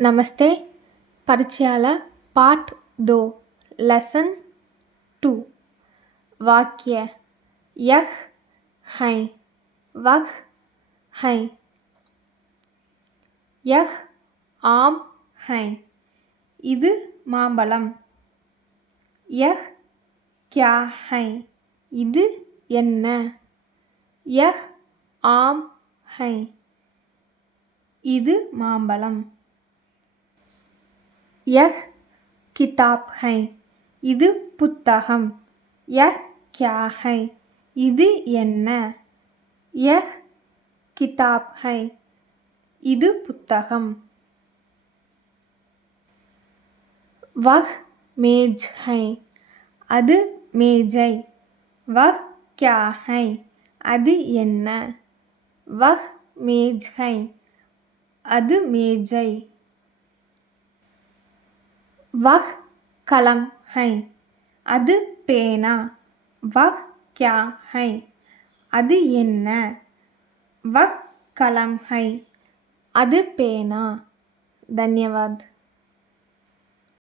नमस्ते परिचयाला part 2 lesson 2 वाक्य यह है वह है यह आम है இது மாம்பழம் यह क्या है இது என்ன यह आम है இது மாம்பழம் यह किताब है இது புத்தகம் यह क्या है இது என்ன यह किताब है இது புத்தகம் वह मेज है அது மேஜை वह क्या है அது என்ன वह मेज है அது மேஜை वह कलम है அது பேனா वह क्या है அது என்ன वह कलम है அது பேனா धन्यवाद।